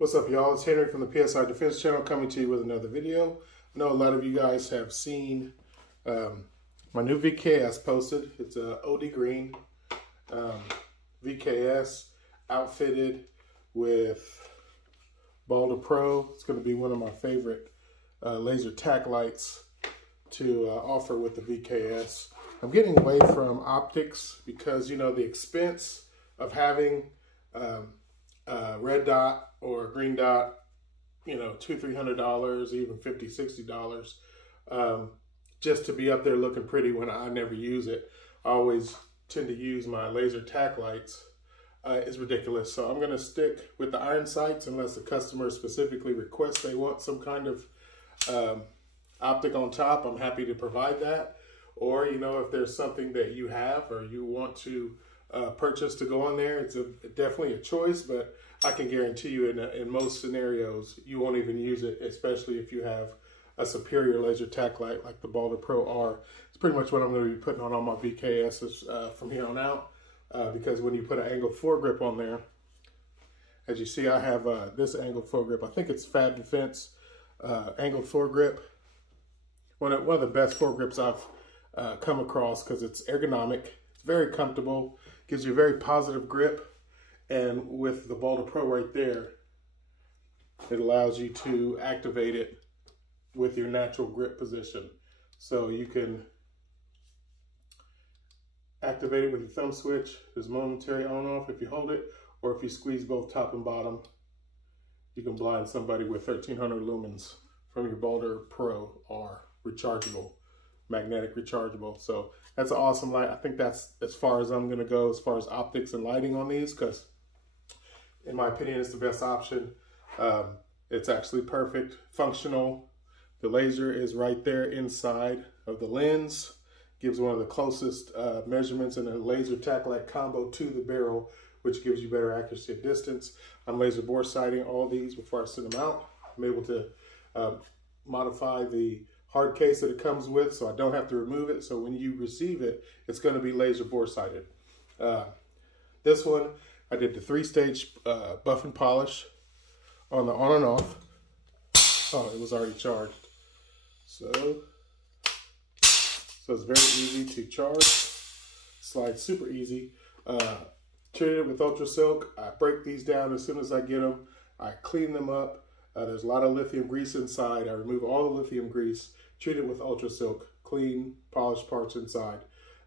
What's up, y'all? It's Henry from the PSI Defense channel coming to you with another video. I know a lot of you guys have seen my new VKS posted. It's a OD green VKS outfitted with Balder Pro. It's going to be one of my favorite laser tack lights to offer with the VKS. I'm getting away from optics because, you know, the expense of having red dot or green dot, you know, $200-300, even $50-60, just to be up there looking pretty when I never use it. I always tend to use my laser tack lights. Is ridiculous. So I'm going to stick with the iron sights unless the customer specifically requests they want some kind of optic on top. I'm happy to provide that. Or, you know, if there's something that you have or you want to purchase to go on there, it's definitely a choice, but I can guarantee you in most scenarios, you won't even use it, especially if you have a superior laser tack light like the Balder Pro R. It's pretty much what I'm going to be putting on all my VKSs from here on out, because when you put an angled foregrip on there, as you see, I have this angled foregrip. I think it's Fab Defense angled foregrip. One of the best foregrips I've come across because it's ergonomic. It's very comfortable, gives you a very positive grip, and with the Balder Pro right there, it allows you to activate it with your natural grip position. So you can activate it with your thumb switch. There's momentary on-off if you hold it, or if you squeeze both top and bottom, you can blind somebody with 1300 lumens from your Balder Pro R, rechargeable. Magnetic rechargeable. So that's an awesome light. I think that's as far as I'm going to go as far as optics and lighting on these, because in my opinion, it's the best option. It's actually perfect, functional. The laser is right there inside of the lens. Gives one of the closest measurements in a laser tack light combo to the barrel, which gives you better accuracy at distance. I'm laser bore sighting all these before I send them out. I'm able to modify the hard case that it comes with, so I don't have to remove it. So when you receive it, it's going to be laser bore sighted. This one, I did the 3-stage buff and polish on the on and off. Oh, it was already charged. So it's very easy to charge. Slides super easy. Treated it with Ultra Silk. I break these down as soon as I get them. I clean them up. There's a lot of lithium grease inside. I remove all the lithium grease, treat it with Ultra Silk, clean, polished parts inside.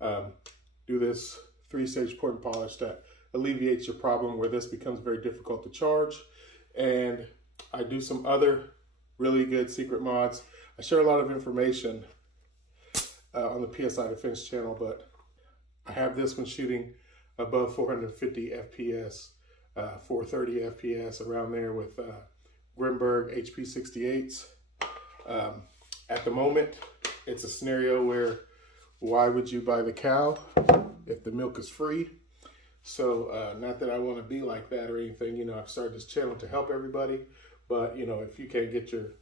Do this 3-stage pour and polish that alleviates your problem where this becomes very difficult to charge. And I do some other really good secret mods. I share a lot of information on the PSI Defense channel, but I have this one shooting above 450 FPS, 430 FPS, around there with Grimberg HP68s. At the moment, it's a scenario where why would you buy the cow if the milk is free? So not that I want to be like that or anything. You know, I've started this channel to help everybody, but you know, if you can't get your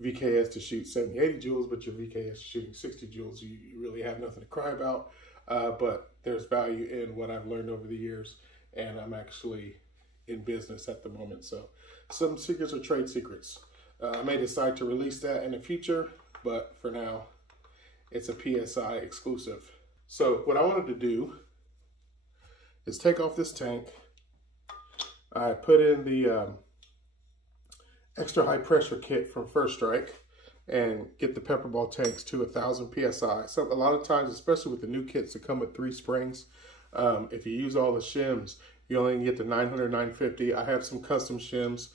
VKS to shoot 70-80 joules, but your VKS is shooting 60 joules, you really have nothing to cry about. But there's value in what I've learned over the years, and I'm actually in business at the moment. So some secrets are trade secrets. I may decide to release that in the future, but for now, it's a PSI exclusive. So what I wanted to do is take off this tank. I put in the extra high pressure kit from First Strike and get the Pepperball tanks to 1000 PSI. So a lot of times, especially with the new kits that come with 3 springs, if you use all the shims, you only get to 900, 950. I have some custom shims.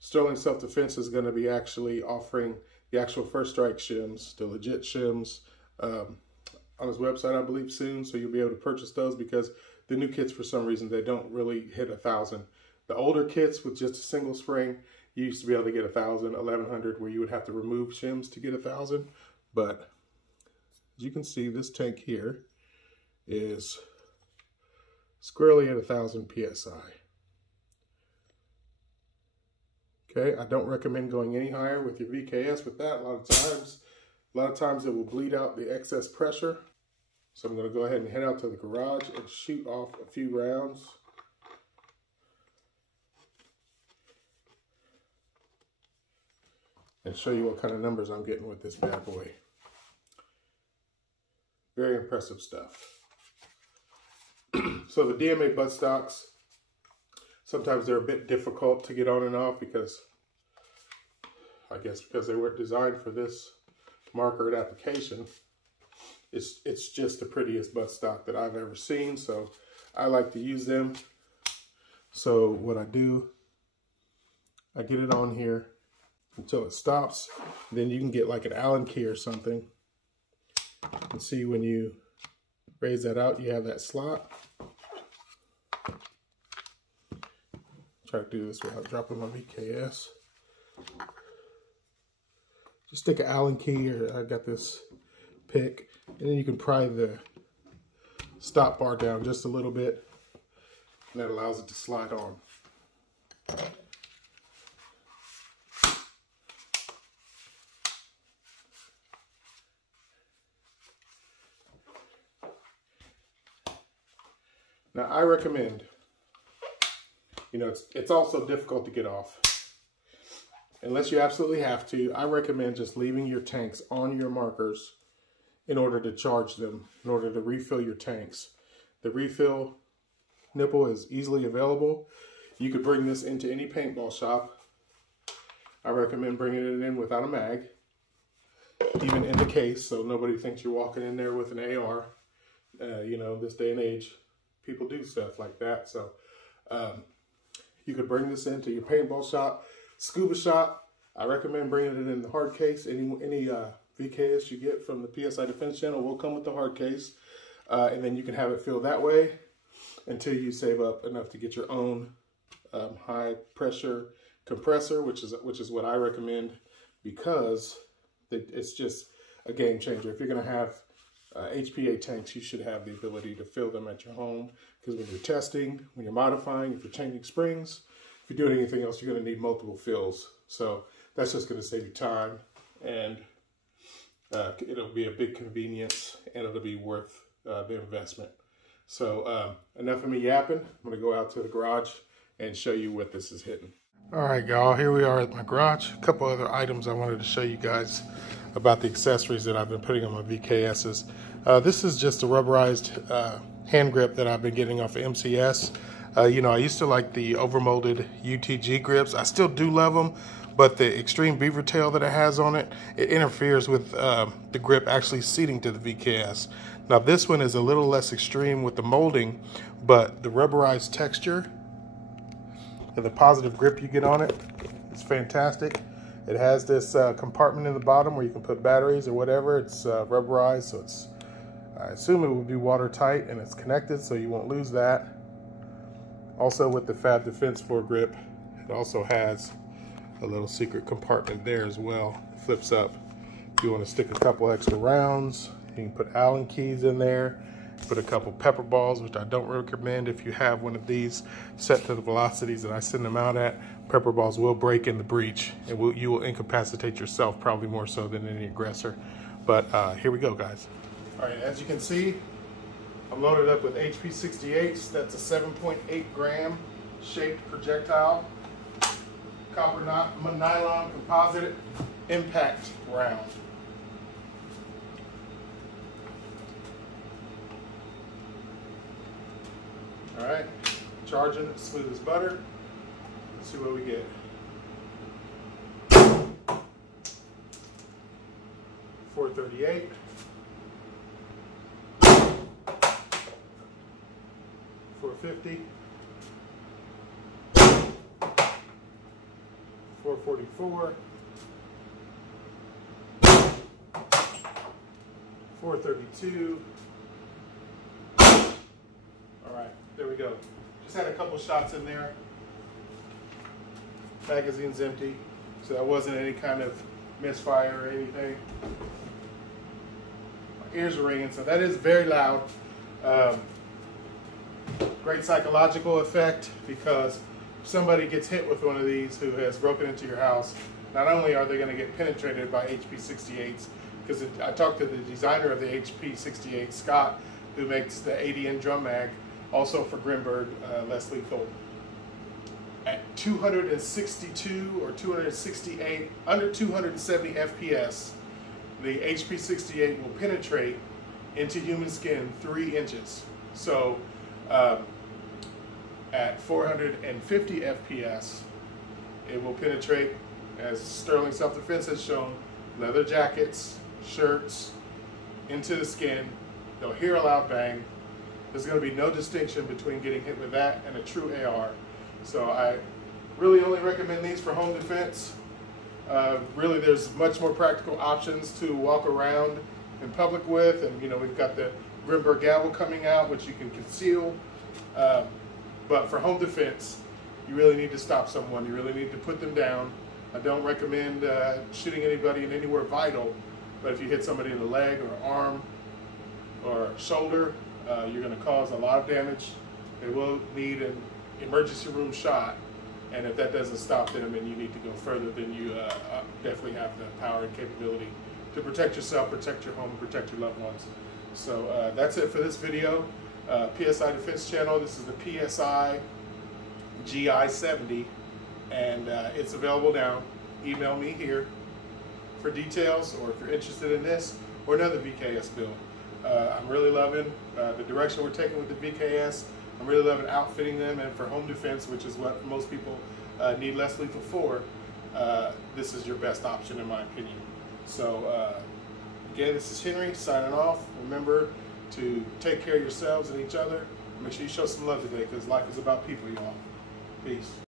Sterling Self-Defense is going to be actually offering the actual First Strike shims, the legit shims, on his website, I believe, soon. So you'll be able to purchase those because the new kits, for some reason, they don't really hit 1000. The older kits with just a single spring, you used to be able to get 1000, 1100, where you would have to remove shims to get 1000. But as you can see, this tank here is squarely at 1000 PSI. Okay, I don't recommend going any higher with your VKS with that. A lot of times it will bleed out the excess pressure. So I'm going to go ahead and head out to the garage and shoot off a few rounds. and show you what kind of numbers I'm getting with this bad boy. Very impressive stuff. So the DMA buttstocks, sometimes they're a bit difficult to get on and off because, I guess because they weren't designed for this marker and application. It's just the prettiest buttstock that I've ever seen, so I like to use them. So what I do, I get it on here until it stops. Then you can get like an Allen key or something. And see, when you raise that out, you have that slot. Try to do this without dropping my VKS. Just stick an Allen key, or I got this pick, and then you can pry the stop bar down just a little bit, and that allows it to slide on. Now I recommend, you know, it's also difficult to get off. Unless you absolutely have to, I recommend just leaving your tanks on your markers in order to charge them, in order to refill your tanks. The refill nipple is easily available. You could bring this into any paintball shop. I recommend bringing it in without a mag, even in the case, so nobody thinks you're walking in there with an AR. You know, this day and age, people do stuff like that. So you could bring this into your paintball shop, scuba shop. I recommend bringing it in the hard case. Any VKS you get from the PSI Defense channel will come with the hard case. And then you can have it filled that way until you save up enough to get your own high pressure compressor, which is what I recommend, because it's just a game changer. If you're going to have HPA tanks, you should have the ability to fill them at your home, because when you're testing, when you're modifying, if you're changing springs, if you're doing anything else, you're going to need multiple fills. So that's just going to save you time, and it'll be a big convenience, and it'll be worth the investment. So enough of me yapping. I'm going to go out to the garage and show you what this is hitting. All right, y'all, here we are at my garage. A couple other items I wanted to show you guys about the accessories that I've been putting on my VKSs. This is just a rubberized hand grip that I've been getting off of MCS. You know, I used to like the overmolded UTG grips. I still do love them, but the extreme beaver tail that it has on it, it interferes with the grip actually seating to the VKS. Now this one is a little less extreme with the molding, but the rubberized texture and the positive grip you get on it is fantastic. It has this compartment in the bottom where you can put batteries or whatever. It's rubberized, so it's, I assume it will be watertight, and it's connected, so you won't lose that. Also with the Fab Defense foregrip, it also has a little secret compartment there as well. It flips up. If you want to stick a couple extra rounds, you can put Allen keys in there. Put a couple pepper balls, which I don't recommend if you have one of these set to the velocities that I send them out at. Pepper balls will break in the breech, and you will incapacitate yourself, probably more so than any aggressor. But here we go, guys. All right, as you can see, I'm loaded up with HP 68s. That's a 7.8 gram shaped projectile, copper nylon composite impact round. All right, charging smooth as butter. Let's see what we get. 438. 450. 444. 432. All right, there we go. Just had a couple shots in there. Magazine's empty, so that wasn't any kind of misfire or anything. My ears are ringing, so that is very loud. Great psychological effect, because if somebody gets hit with one of these who has broken into your house, not only are they going to get penetrated by HP 68s, because I talked to the designer of the HP 68, Scott, who makes the ADN drum mag, also for Grimberg, less lethal at 262 or 268, under 270 FPS, the HP68 will penetrate into human skin 3 inches. So at 450 FPS, it will penetrate, as Sterling Self-Defense has shown, leather jackets, shirts, into the skin. They'll hear a loud bang. There's going to be no distinction between getting hit with that and a true AR. So I really only recommend these for home defense. Really, there's much more practical options to walk around in public with, and we've got the Grimberg gavel coming out, which you can conceal. But for home defense, you really need to stop someone. You really need to put them down. I don't recommend shooting anybody in anywhere vital, but if you hit somebody in the leg or arm or shoulder, you're going to cause a lot of damage. They will need an emergency room shot, and if that doesn't stop them, then you need to go further, then you definitely have the power and capability to protect yourself, protect your home, protect your loved ones. So that's it for this video. PSI Defense Channel, this is the PSI G.I 70, and it's available now. Email me here for details, or if you're interested in this or another VKS build. I'm really loving the direction we're taking with the VKS. I'm really loving outfitting them, and for home defense, which is what most people need less lethal for, this is your best option in my opinion. So again, this is Henry signing off. Remember to take care of yourselves and each other. Make sure you show some love today, because life is about people, y'all. Peace.